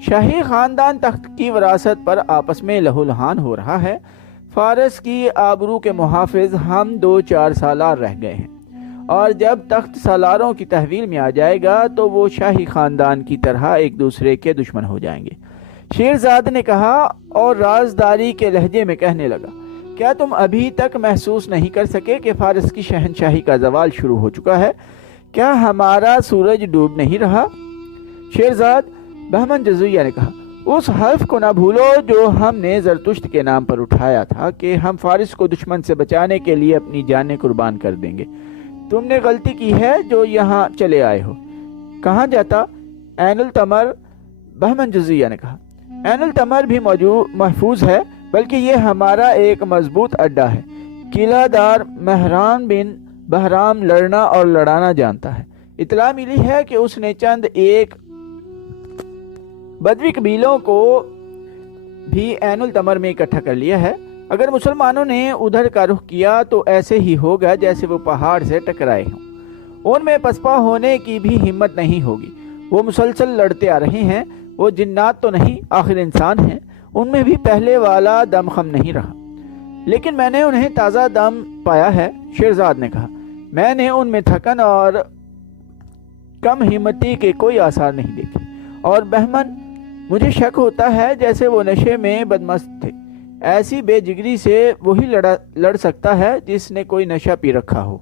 شاہی خاندان تخت کی وراثت پر آپس میں لہو لہان ہو رہا ہے۔ فارس کی آبرو کے محافظ ہم 2-4 سالار رہ گئے ہیں، اور جب تخت سالاروں کی تحویل میں آ جائے گا تو وہ شاہی خاندان کی طرح ایک دوسرے کے دشمن ہو جائیں گے۔ شیرزاد نے کہا اور رازداری کے لہجے میں کہنے لگا، کیا تم ابھی تک محسوس نہیں کر سکے کہ فارس کی شہنشاہی کا زوال شروع ہو چکا ہے؟ کیا ہمارا سورج ڈوب نہیں رہا؟ شیرزاد بہمن جزویہ نے کہا، اس حلف کو نہ بھولو جو ہم نے زرتشت کے نام پر اٹھایا تھا کہ ہم فارس کو دشمن سے بچانے کے لیے اپنی جانیں قربان کر دیں گے۔ تم نے غلطی کی ہے جو یہاں چلے آئے ہو۔ کہاں جاتا؟ عین التمر، بہمن جزویہ نے کہا۔ عین التمر بھی محفوظ ہے، بلکہ یہ ہمارا ایک مضبوط اڈا ہے۔ قلعہ دار مہران بن بہرام لڑنا اور لڑانا جانتا ہے۔ اطلاع ملی ہے کہ اس نے چند ایک بدوی قبیلوں کو بھی عین التمر میں اکٹھا کر لیا ہے۔ اگر مسلمانوں نے ادھر کا رخ کیا تو ایسے ہی ہوگا جیسے وہ پہاڑ سے ٹکرائے ہوں۔ ان میں پسپا ہونے کی بھی ہمت نہیں ہوگی۔ وہ مسلسل لڑتے آ رہے ہیں۔ وہ جنات تو نہیں، آخر انسان ہیں۔ ان میں بھی پہلے والا دم خم نہیں رہا، لیکن میں نے انہیں تازہ دم پایا ہے۔ شیرزاد نے کہا، میں نے ان میں تھکن اور کم ہمتی کے کوئی آثار نہیں دیکھے، اور بہمن مجھے شک ہوتا ہے جیسے وہ نشے میں بدمست تھے۔ ایسی بے جگری سے وہی لڑ سکتا ہے جس نے کوئی نشہ پی رکھا ہو۔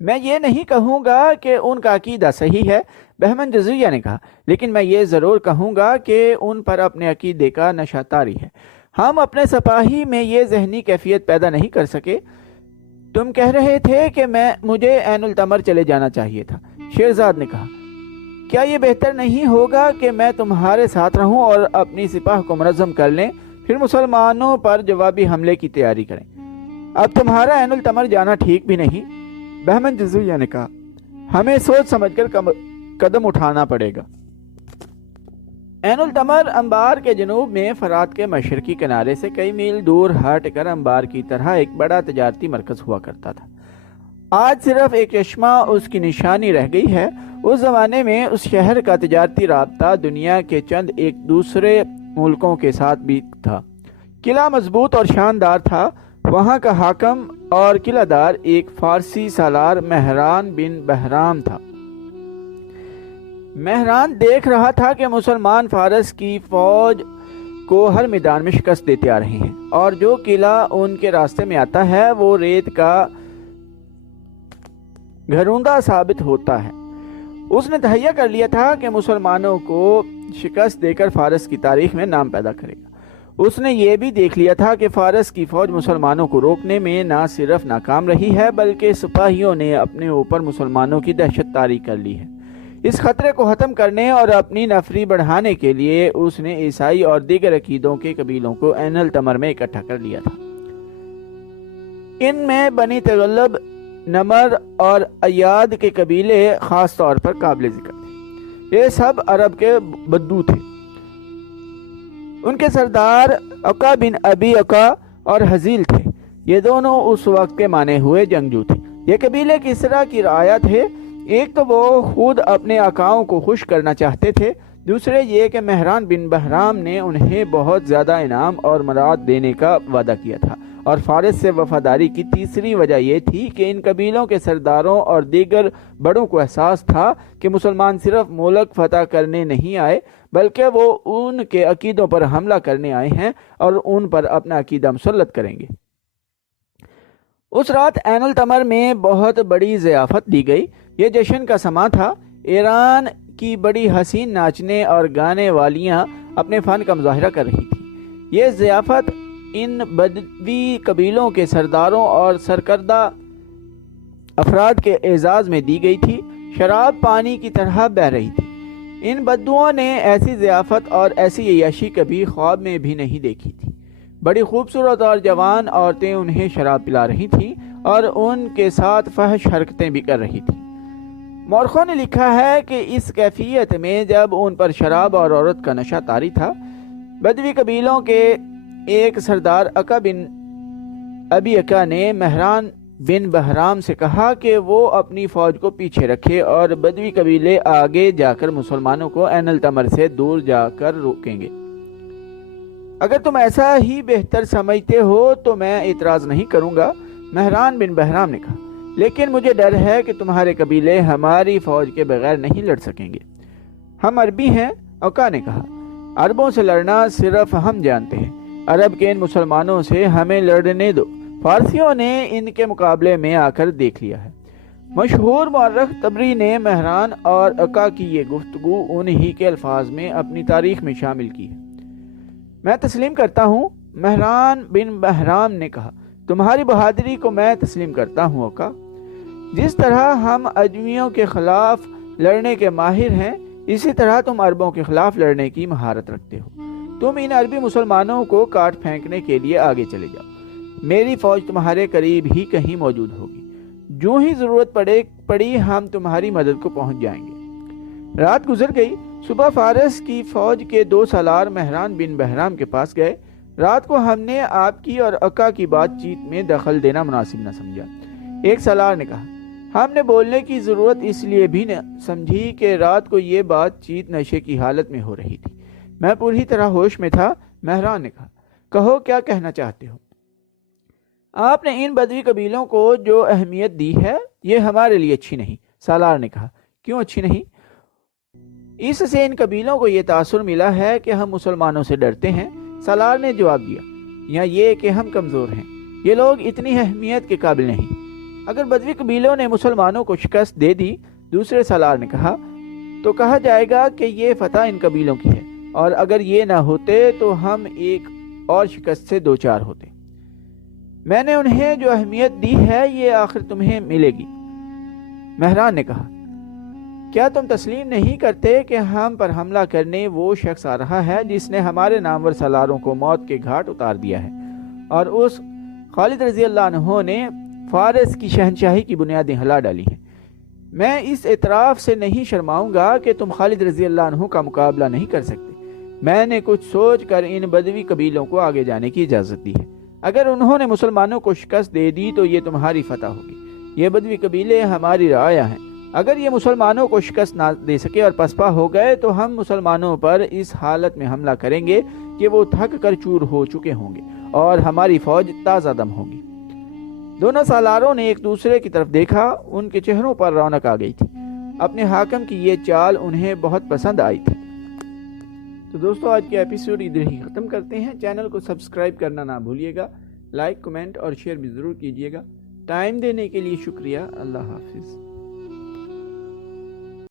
میں یہ نہیں کہوں گا کہ ان کا عقیدہ صحیح ہے، بہمن جزویہ نے کہا، لیکن میں یہ ضرور کہوں گا کہ ان پر اپنے عقیدے کا نشہ طاری ہے۔ ہم اپنے سپاہی میں یہ ذہنی کیفیت پیدا نہیں کر سکے۔ تم کہہ رہے تھے کہ مجھے عین التمر چلے جانا چاہیے تھا۔ شیرزاد نے کہا، کیا یہ بہتر نہیں ہوگا کہ میں تمہارے ساتھ رہوں اور اپنی سپاہ کو منظم کر لیں، پھر مسلمانوں پر جوابی حملے کی تیاری کریں؟ اب تمہارا عین التمر جانا ٹھیک بھی نہیں، بہمن جزویہ نے کہا۔ ہمیں سوچ سمجھ کر قدم اٹھانا پڑے گا۔ عین التمر انبار کے جنوب میں فرات کے مشرقی کنارے سے کئی میل دور ہٹ کر انبار کی طرح ایک بڑا تجارتی مرکز ہوا کرتا تھا۔ آج صرف ایک چشمہ اس کی نشانی رہ گئی ہے۔ اس زمانے میں اس شہر کا تجارتی رابطہ دنیا کے چند ایک دوسرے ملکوں کے ساتھ بھی تھا۔ قلعہ مضبوط اور شاندار تھا۔ وہاں کا حاکم اور قلعہ دار ایک فارسی سالار مہران بن بہرام تھا۔ مہران دیکھ رہا تھا کہ مسلمان فارس کی فوج کو ہر میدان میں شکست دیتے آ رہے ہیں، اور جو قلعہ ان کے راستے میں آتا ہے وہ ریت کا گھروندہ ثابت ہوتا ہے۔ اس نے تہیہ کر لیا تھا کہ مسلمانوں کو شکست دے کر فارس کی تاریخ میں نام پیدا کرے گا۔ اس نے یہ بھی دیکھ لیا تھا کہ فارس کی فوج مسلمانوں کو روکنے میں نہ صرف ناکام رہی ہے بلکہ سپاہیوں نے اپنے اوپر مسلمانوں کی دہشت طاری کر لی ہے۔ اس خطرے کو ختم کرنے اور اپنی نفری بڑھانے کے لیے اس نے عیسائی اور دیگر عقیدوں کے قبیلوں کو عین التمر میں اکٹھا کر لیا تھا۔ ان میں بنی تغلب، نمر اور ایاد کے قبیلے خاص طور پر قابل ذکر تھے۔ یہ سب عرب کے بدو تھے۔ ان کے سردار عقا بن ابی عقا اور حزیل تھے۔ یہ دونوں اس وقت کے مانے ہوئے جنگجو تھے۔ یہ قبیلے کسریٰ کی رعایا تھے۔ ایک تو وہ خود اپنے آقاؤں کو خوش کرنا چاہتے تھے، دوسرے یہ کہ مہران بن بہرام نے انہیں بہت زیادہ انعام اور مراد دینے کا وعدہ کیا تھا، اور فارس سے وفاداری کی تیسری وجہ یہ تھی کہ ان قبیلوں کے سرداروں اور دیگر بڑوں کو احساس تھا کہ مسلمان صرف ملک فتح کرنے نہیں آئے بلکہ وہ ان کے عقیدوں پر حملہ کرنے آئے ہیں اور ان پر اپنا عقیدہ مسلط کریں گے۔ اس رات عین التمر میں بہت بڑی ضیافت دی گئی۔ یہ جشن کا سماں تھا۔ ایران کی بڑی حسین ناچنے اور گانے والیاں اپنے فن کا مظاہرہ کر رہی تھیں۔ یہ ضیافت ان بدوی قبیلوں کے سرداروں اور سرکردہ افراد کے اعزاز میں دی گئی تھی۔ شراب پانی کی طرح بہہ رہی تھی۔ ان بدوؤں نے ایسی ضیافت اور ایسی عیاشی کبھی خواب میں بھی نہیں دیکھی تھی۔ بڑی خوبصورت اور جوان عورتیں انہیں شراب پلا رہی تھیں اور ان کے ساتھ فحش حرکتیں بھی کر رہی تھیں۔ مورخوں نے لکھا ہے کہ اس کیفیت میں جب ان پر شراب اور عورت کا نشہ طاری تھا، بدوی قبیلوں کے ایک سردار عقا بن ابی عقا نے مہران بن بہرام سے کہا کہ وہ اپنی فوج کو پیچھے رکھے اور بدوی قبیلے آگے جا کر مسلمانوں کو عین التمر سے دور جا کر روکیں گے۔ اگر تم ایسا ہی بہتر سمجھتے ہو تو میں اعتراض نہیں کروں گا، مہران بن بہرام نے کہا، لیکن مجھے ڈر ہے کہ تمہارے قبیلے ہماری فوج کے بغیر نہیں لڑ سکیں گے۔ ہم عربی ہیں، اوقا نے کہا، عربوں سے لڑنا صرف ہم جانتے ہیں، عرب کے ان مسلمانوں سے ہمیں لڑنے دو، فارسیوں نے ان کے مقابلے میں آ کر دیکھ لیا ہے۔ مشہور مورخ طبری نے مہران اور اوقا کی یہ گفتگو انہی کے الفاظ میں اپنی تاریخ میں شامل کی ہے۔ میں تسلیم کرتا ہوں، مہران بن بہرام نے کہا، تمہاری بہادری کو میں تسلیم کرتا ہوں اوقا۔ جس طرح ہم اجمیوں کے خلاف لڑنے کے ماہر ہیں، اسی طرح تم عربوں کے خلاف لڑنے کی مہارت رکھتے ہو۔ تم ان عربی مسلمانوں کو کاٹ پھینکنے کے لیے آگے چلے جاؤ، میری فوج تمہارے قریب ہی کہیں موجود ہوگی، جو ہی ضرورت پڑی ہم تمہاری مدد کو پہنچ جائیں گے۔ رات گزر گئی، صبح فارس کی فوج کے 2 سالار مہران بن بہرام کے پاس گئے۔ رات کو ہم نے آپ کی اور اوقا کی بات چیت میں دخل دینا مناسب نہ سمجھا۔ ایک سالار نے کہا، ہم نے بولنے کی ضرورت اس لیے بھی نہ سمجھی کہ رات کو یہ بات چیت نشے کی حالت میں ہو رہی تھی، میں پوری طرح ہوش میں تھا۔ مہران نے کہا، کہو کیا کہنا چاہتے ہو؟ آپ نے ان بدوی قبیلوں کو جو اہمیت دی ہے یہ ہمارے لیے اچھی نہیں۔ سالار نے کہا، کیوں اچھی نہیں؟ اس سے ان قبیلوں کو یہ تاثر ملا ہے کہ ہم مسلمانوں سے ڈرتے ہیں۔ سالار نے جواب دیا، یا یہ کہ ہم کمزور ہیں، یہ لوگ اتنی اہمیت کے قابل نہیں۔ اگر بدوی قبیلوں نے مسلمانوں کو شکست دے دی، دوسرے سالار نے کہا، تو کہا جائے گا کہ یہ فتح ان قبیلوں کی ہے، اور اگر یہ نہ ہوتے تو ہم ایک اور شکست سے دوچار ہوتے۔ میں نے انہیں جو اہمیت دی ہے یہ آخر تمہیں ملے گی۔ مہران نے کہا، کیا تم تسلیم نہیں کرتے کہ ہم پر حملہ کرنے وہ شخص آ رہا ہے جس نے ہمارے نامور سالاروں کو موت کے گھاٹ اتار دیا ہے، اور اس خالد رضی اللہ عنہ نے فارس کی شہنشاہی کی بنیادیں ہلا ڈالی ہیں؟ میں اس اعتراف سے نہیں شرماؤں گا کہ تم خالد رضی اللہ عنہ کا مقابلہ نہیں کر سکتے۔ میں نے کچھ سوچ کر ان بدوی قبیلوں کو آگے جانے کی اجازت دی ہے۔ اگر انہوں نے مسلمانوں کو شکست دے دی تو یہ تمہاری فتح ہوگی۔ یہ بدوی قبیلے ہماری رعایا ہیں، اگر یہ مسلمانوں کو شکست نہ دے سکے اور پسپا ہو گئے تو ہم مسلمانوں پر اس حالت میں حملہ کریں گے کہ وہ تھک کر چور ہو چکے ہوں گے اور ہماری فوج تازہ دم ہوگی۔ دونوں سالاروں نے ایک دوسرے کی طرف دیکھا، ان کے چہروں پر رونق آ گئی تھی۔ اپنے حاکم کی یہ چال انہیں بہت پسند آئی تھی۔ تو دوستو، آج کے ایپیسوڈ ادھر ہی ختم کرتے ہیں۔ چینل کو سبسکرائب کرنا نہ بھولیے گا، لائک، کمنٹ اور شیئر بھی ضرور کیجیے گا۔ ٹائم دینے کے لیے شکریہ۔ اللہ حافظ۔